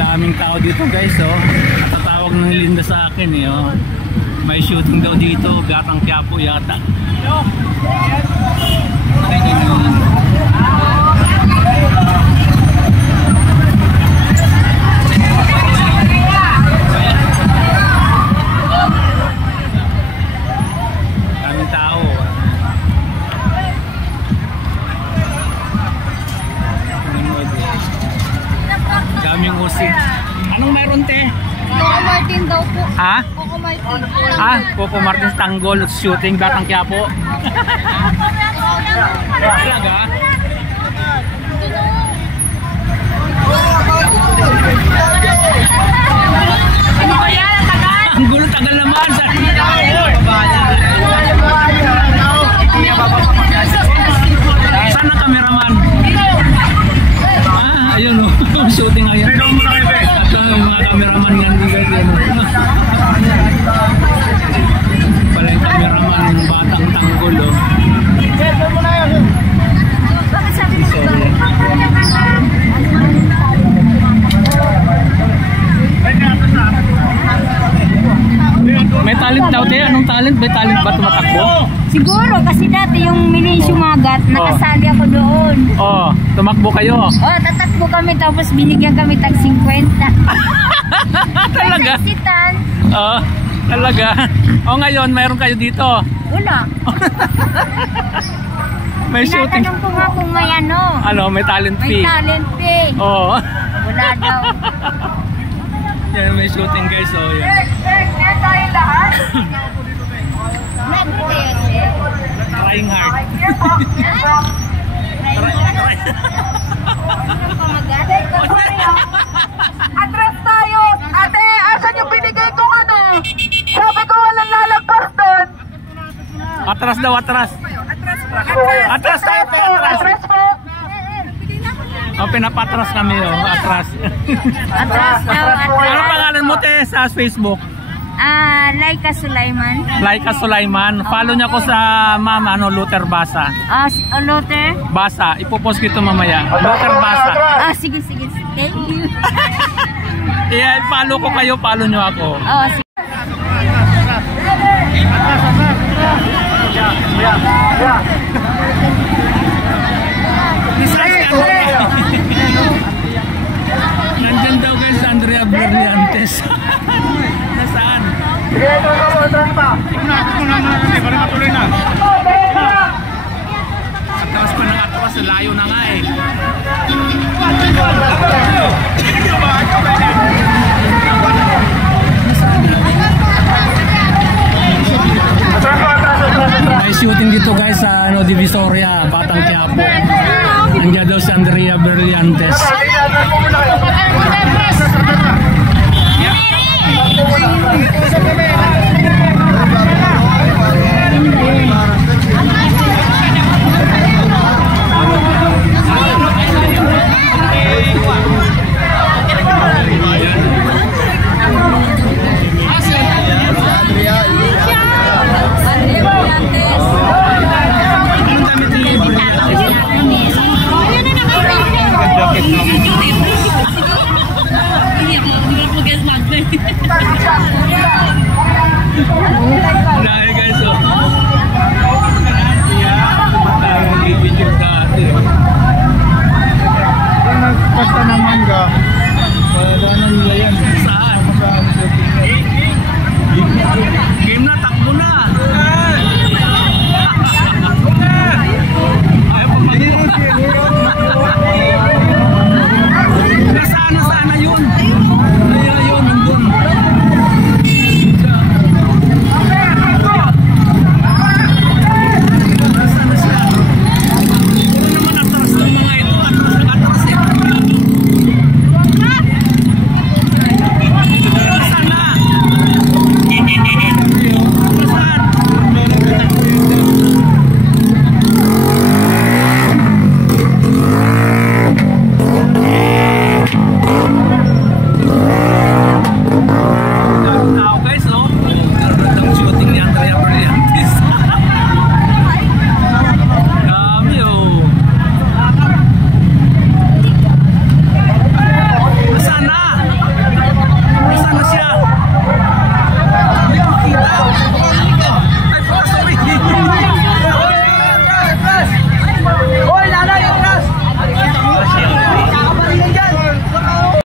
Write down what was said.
Daming tao dito guys, oh. Tatawag ng Linda sa akin eh, oh. May shooting daw dito, Batang Quiapo yata. Daming tao. Daming usig. Anong meron te? Coco Martin daw po. Ha? Coco Martin. Coco Martin Tanggol shooting Batang Quiapo. Talaga? Ano ba yan? Ang gulo, tagal naman. Sana cameraman. Ayun o. Shooting ngayon. At yung mga cameraman yan. Pala yung cameraman ng Batang Tanggol o. Bakit sabi mo ba? May talent daw te. Anong talent? May talent ba tumatakbo? Siguro kasi dati yung mini sumagat, nakasali ako doon. Oh, tumakbo kayo. Oh, tatakbo kami tapos binigyan kami tag 50. Talaga? Sitan. Oo, talaga. O ngayon, mayroon kayo dito. Wala. May shooting. Tinatanong ko nga kung may ano. Ano, may talent fee. May talent fee. Oo. Wala daw. Yan, may shooting guys. Oh, yan. Yan tayo lahat. Trying hard. Atras tayo! Ate, asan yung binigay kong ano? Sabi ko walang lalagpas doon. Atras daw, atras. Atras tayo, atras. Atras po. O, pinapatras kami, oh. Atras. Atras daw, atras. Ano pangalan mo, te, sa Facebook? Laika Sulaiman. Laika Sulaiman. Follow niya ko sa mama, ano, Luther Basa. Luther? Basa. Ipopost ko ito mamaya. Luther Basa. Sige. Thank you. I-follow ko kayo, follow niyo ako. Sige. Nandyan daw guys, Andrea Berliantes. Nasaan? Atras pa ng atras, layo na nga eh. May shooting dito guys sa Divisoria, Batang Quiapo. Nandiyan daw si Andrea Berliantes. Nah guys, oh. Video dati. Basta ng mangga. Wala na nila yan.